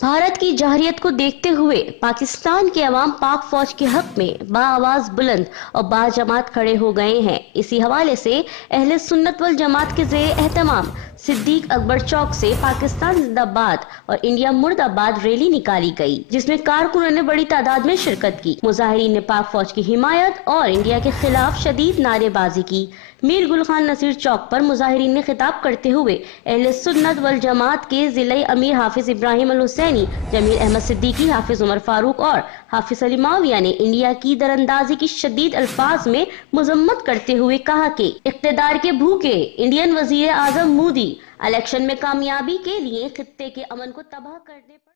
भारत की जहरियत को देखते हुए पाकिस्तान के अवाम पाक फौज के हक में बाआवाज बुलंद और बाजमात खड़े हो गए हैं। इसी हवाले से अहले सुन्नत वल जमात के ज़ेर एहतमाम सिद्दीक अकबर चौक से पाकिस्तान जिंदाबाद और इंडिया मुर्दाबाद रैली निकाली गई, जिसमें कारकुनों ने बड़ी तादाद में शिरकत की। मुजाहिरीन ने पाक फौज की हिमायत और इंडिया के खिलाफ शदीद नारेबाजी की। मीर गुल खान नसीर चौक पर मुजाहिरीन ने खिताब करते हुए अहले सुन्नत वल जमात के जिले अमीर हाफिज इब्राहिम अल हुसैनी, जमील अहमद सिद्दीकी, हाफिज उमर फारूक और हाफिज अली माविया ने इंडिया की दरअंदाजी की शदीद अल्फाज में मजम्मत करते हुए कहा कि इख्तिदार के भूखे इंडियन वजीर आजम मोदी इलेक्शन में कामयाबी के लिए खित्ते के अमन को तबाह करने पर